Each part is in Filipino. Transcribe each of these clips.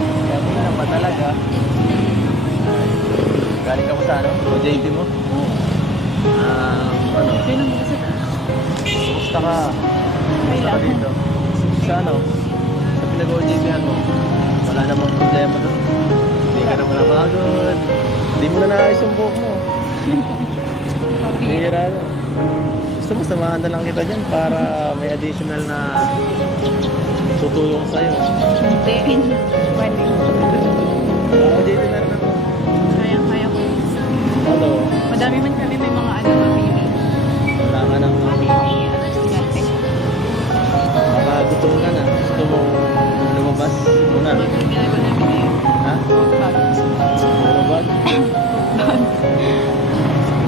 Kaya mo lang ba talaga? Galing ka mo sa ano? OJT mo? Ano? Sino mo kasi? Kumusta ka? Kumusta ka Kailangan. dito? Sa ano? Sa pinag-OJT-han mo? Wala namang problema doon. Hindi ka naman napagod. Hindi mo na naayos yung buhok mo. Hira na. Gusto mo samahan na lang kita dyan para may additional na tutulong sa'yo. Hindi. Pwede. OJT na rin ako. Kaya ko. Ano? Madami man kami may mga ano mapili. Wala ka nang Dati. makagutom ka na. Gusto mo lumabas muna. Mga ginagawa namin ngayon. Ha? Puro bag?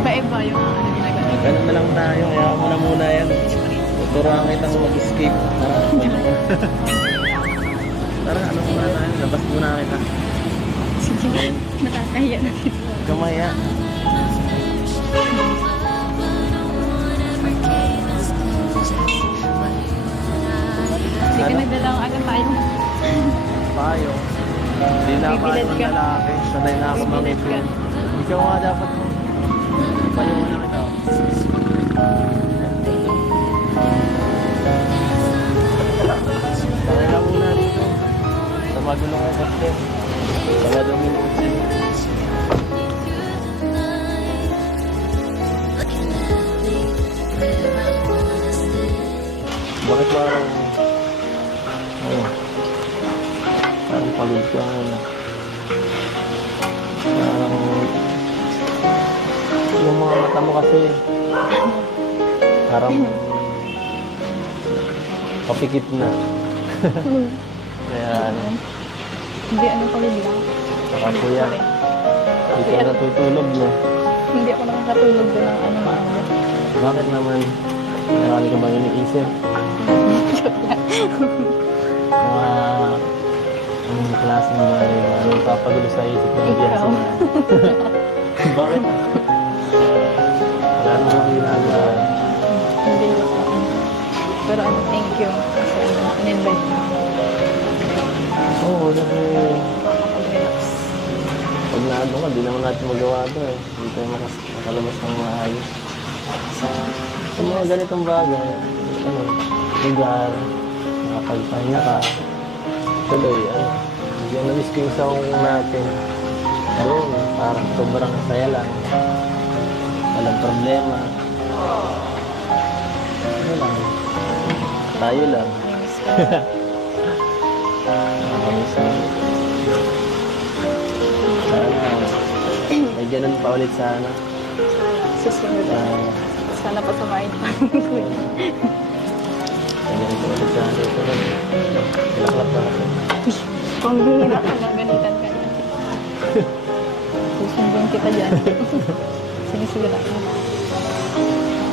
Iba-iba yung mga ano ginagawa namin. Ganun na lang tayo. Kaya mo na muna yan. Tuturuan kitang mag-escape. Tara, tara, ano muna tayo? Labas muna kita. Sige, nakakahiya na dito. Kamaya. Hindi ka nagdalang ano tayo. Tayo. Hindi na ako Bibilad ng ka. lalaki. Sanay na ako Bibilad ka. mamipil. Ikaw nga dapat mo. Payo mo na kita. Sakay na muna dito. Sa magulong ko kasi. Wala daw yung kutsi. Bakit parang... Ano? Parang pagod ka ano? Parang... Yung mga mata mo kasi... Parang... Papikit na. Kaya ano... Hindi ano pa rin lang. Saka kuya. Hindi ka natutulog no? Hindi ako nakakatulog doon ng ano mga Bakit naman? Marami ka bang iniisip? Mga... Anong klaseng bagay ba? Anong papagulo sa isip ng Ikaw. biyasin na? Bakit? Wala namang ginagawa. Hindi ako. Pero ano, thank you. Kasi ano, in-invite mo. Oo, kasi Makakapag-relax. pag naano ka, di naman natin magawa ito eh. Hindi tayo makalabas ng maayos. Sa mga ganitong bagay, ano, lugar, makapagpahinga ka, tuloy, ano, yung na-miss ko yung song natin. Doon, parang sobrang saya lang. Walang problema. Ano lang, tayo lang. Namiss ko. Nakakamiss na. Sana, may ganun pa ulit sana. Susunod. Sana pa sa mind. May ganun pa ulit sana. Ito lang. Ilaklap na ako. Pambihira ka na, ganitan ka na. Susumbong kita dyan. Sinisira ka.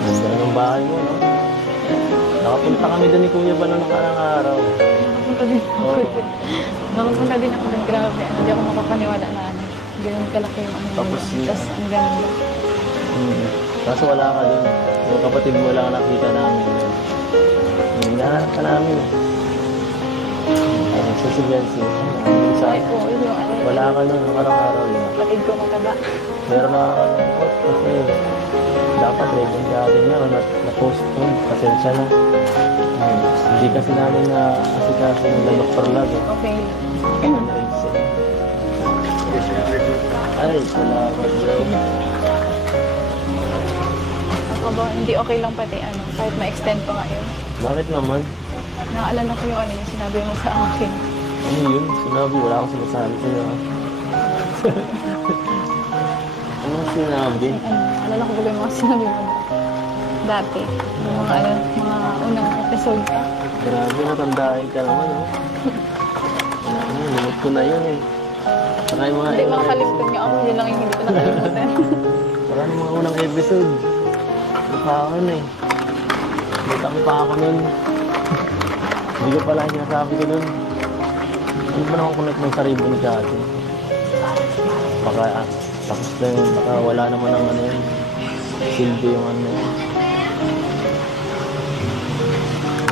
Ganda ng bahay mo, no? Nakapunta kami doon ni Kuya pa noong nakarang araw. Nakapunta din ako. Oo. Nakapunta din ako ng grabe. Hindi ako makapaniwala na ano. Ganun kalaki yung ano. Tapos yun. Tapos ang ganda. Kaso wala ka doon. Yung kapatid mo lang nakita namin. Hinahanap ka namin. Sa si Bensi. Ay po, yun yung ano. Wala ka noong nakarang araw. Yun. Kapatid ko mataba. Pero nakakalungkot kasi dapat ready natin nga na-postpone. Pasensya na. Hindi kasi namin na asikaso ng Dr. Love. Okay. Ay, salamat bro. Ako ba, hindi okay lang pati ano. Kahit ma-extend pa nga yun. Bakit naman? Naalala ko yung ano yung sinabi mo sa akin. Ano yun? Sinabi, wala akong sinasabi sa'yo. Anong sinabi? Ano, naalala ko ba yung mga sinabi mo dati. Yung mga ano, mga unang episode pa. Grabe, natandahin ka naman, oh. Ano, limot ko na yun, eh. Saka yung mga... Hindi makakalimutan nga ako. Yun lang yung hindi ko nakalimutan. Wala yung mga unang episode. Mukha ako nun, eh. Butang pa ako nun. Hindi ko pala yung sinasabi ko nun. Hindi ba naman connect ng sarili ni dati? Baka, tapos na yun, baka wala naman ang ano yun. Silbi yung ano yun.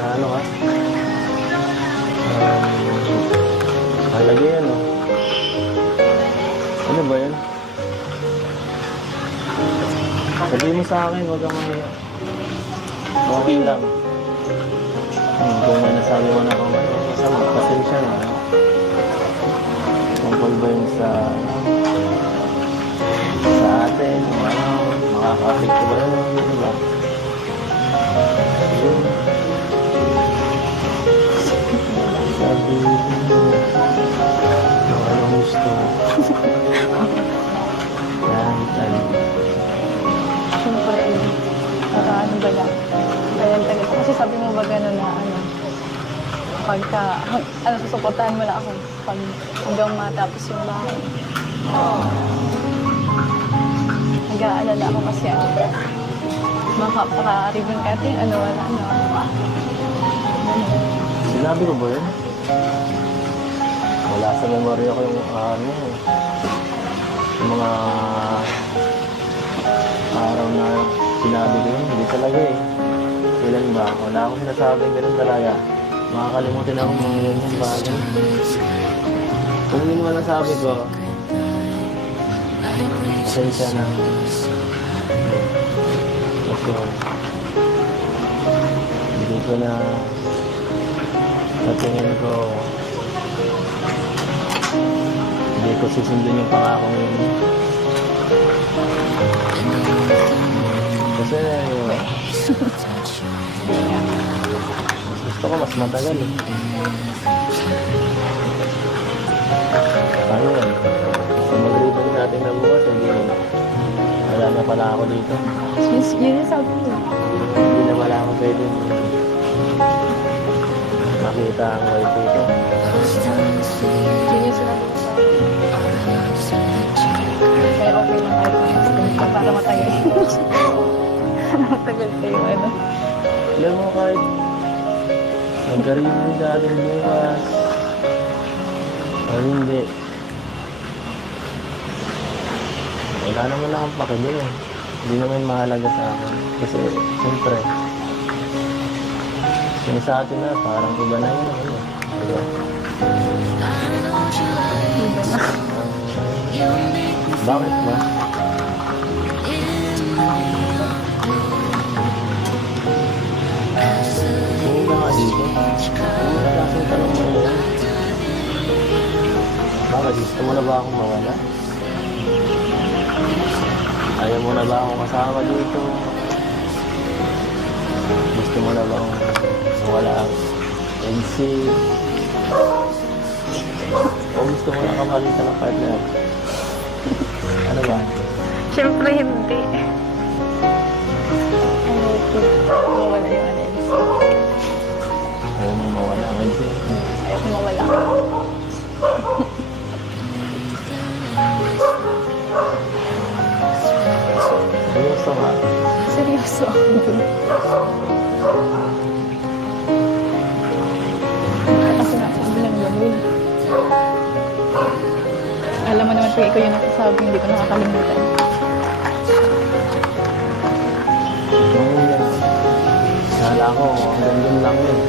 Ano ka? Halagay yan, oh. Ano ba yan? Sabihin mo sa akin, huwag kang mahiya. Okay lang. Kung may nasabi mo na kung ano, masama, pasensya na. Tungkol ba yun sa atin, o ano, makaka-affect ba yun, yun ba? Yun. Sabi mo, kung anong gusto. Yan, yan. Siyempre, para ano ba lang. Ayan, tagal. Kasi sabi mo ba gano'n na ano, pagka, ano, susuportahan mo lang ako pag hanggang matapos yung bahay. Nag-aalala ako kasi ano, baka paka-ribbon cutting, ano, wala, ano. Sinabi ko ba yun? Wala sa memorya ko yung ano, yung mga araw na sinabi ko yun. Hindi talaga eh. Kailan ba? Wala akong sinasabing ganun talaga. Makakalimutin ako mga ganyan bagay. Kung yun man nasabi ko, pasensya na. Kasi hindi ko na sa tingin ko hindi ko susundin yung pangako yun. Kasi gusto ko mas matagal eh. Ano yan? Kung mag-ribbon natin na bukas, wala na pala ako dito. Yun yung sabi mo. Hindi na wala ako pwede makita ang wife dito. Yun yung sinabi mo sa akin. Kaya okay lang kahit may accident ka para matagal. Matagal kayo, ano. Alam mo kahit magka-ribbon natin bukas o hindi, wala naman akong pakibig eh. Hindi naman mahalaga sa akin. Kasi siyempre, yung sa atin na parang iba na yun. Ano, diba? Iba na. Bakit ba? Hindi na nga dito. Ano na klaseng tanong mo yun? Bakit? Gusto mo na ba akong mawala? Ayaw mo na ba akong kasama dito? Gusto mo na ba akong mawala ang NC? O gusto mo na kamalitan ng partner? Ano ba? Siyempre hindi. Mawala yung ano. Ayaw mo mawala ang NC? Ayaw ko mawala. Seryoso nga. Seryoso. Kasi nasabi lang gawin. Alam mo naman pag ikaw yung nakasabi, hindi ko nakakalimutan. Yung yan. Kala ko, hanggang dun lang yun.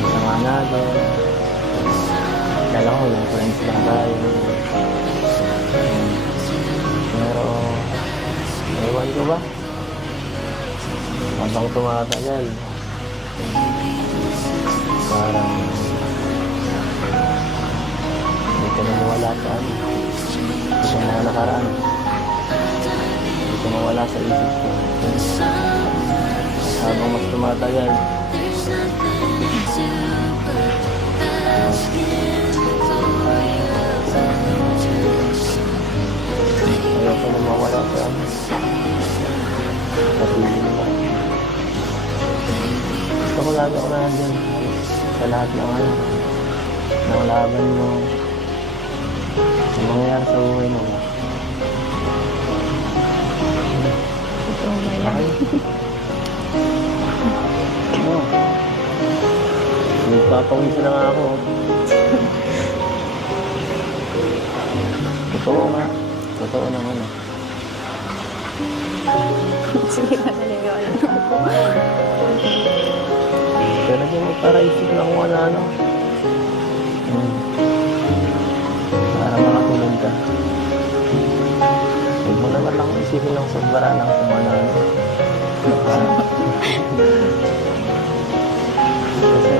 Yung sama natin. Kala ko, yung friends lang tayo. Pero, ewan ko ba? Habang tumatagal, parang hindi ko na mawala sa ano. Sa mga nakaraan. Hindi ko mawala sa isip ko. Habang mas tumatagal, ayaw ko na mawala sa ano. Patuloy mo. Gusto ko lagi ako nandyan sa lahat ng ano, ng laban mo, sa mangyayari sa buhay mo. Ito mo yan. Okay? Ano? Nagpapawisa na nga ako. Totoo nga. Totoo naman eh. Sige na naligawan ako. Pero nagyan mo para isip na kung ano-ano. lang sobra ng kumanan. Kasi,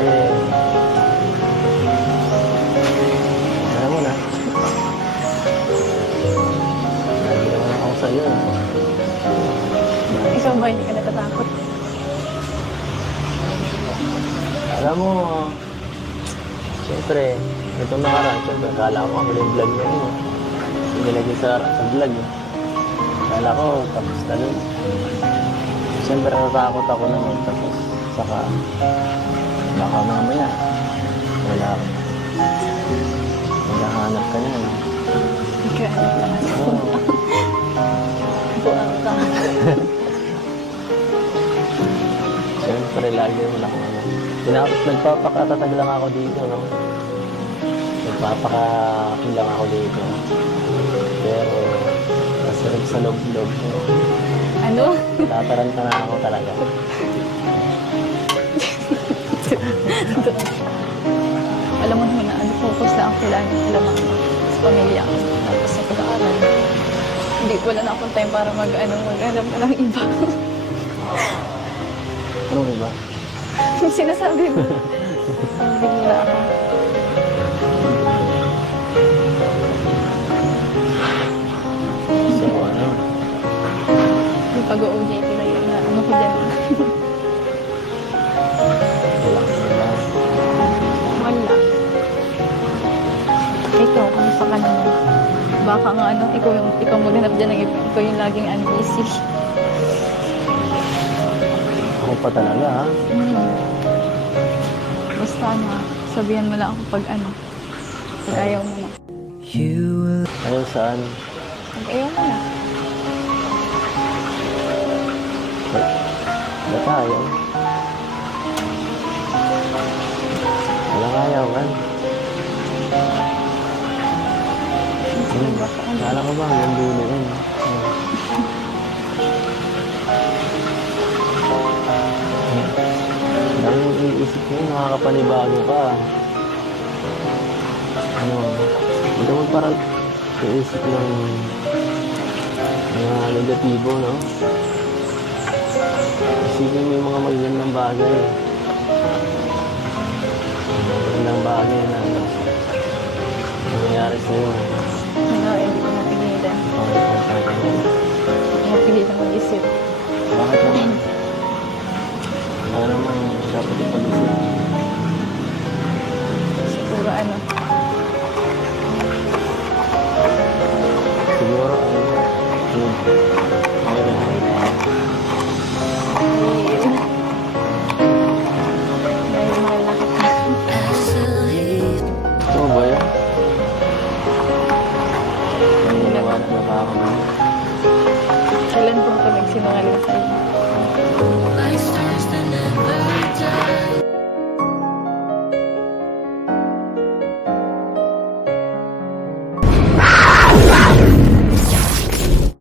alam mo na, lagi naman ako sa'yo. Ikaw ba hindi ka natatakot? Alam mo, siyempre, itong nakaraan, siyempre, akala ko ako yung vlog niya yun. Nilagay sa vlog. Akala ko, tapos na nun. Siyempre, natatakot ako naman. Tapos, saka, baka mamaya, wala. Maghahanap ka niya. Ikaw lang. Oo. Buang ka. Siyempre, lagi mo lang ano. Nagpapakatatag lang ako dito, no? Nagpapakakil lang ako dito. Pero, nasarap sa loob-loob ko. Ano? Tataranta na ako talaga. Alam mo naman na ano, focus na ako kailangan sila mga sa pamilya ko. Tapos sa pag-aaral. Hindi, wala na akong time para mag-alam ka ng iba. Anong iba? Sinasabi mo. Bigla ako. So, ano? Yung pag-OJT na yun na ano ko dyan. Relax na lang. Wala. Ikaw, kamusta ka naman? Baka nga ano, ikaw maghanap dyan ng iba. Ikaw yung laging busy. Ako pa talaga, ha? Basta na, sabihan mo lang ako pag ano. Pag ayaw mo na. Ayaw saan? Pag ayaw mo na. Ba't ayaw? Walang ayaw, kan? Baka ano. Kala ko ba, hanggang dulo yun. Dami mong iniisip mo, nakakapanibago ka. Ano, hindi mo parang iisip ng mga negatibo, no? Isipin mo yung mga magandang bagay. Magandang bagay na ano, nangyayari sa'yo. Ano, hindi ko napigilan. Hindi ko napigilan mag-isip. Bakit naman? Ano naman dapat ipag-isip? Siguro ano, Siguro, ano, yun. Okay na. dahil malalaki ka. Ito ba yun? Naniniwala na ba ako nun? Kailan po ako nagsinungaling sa'yo?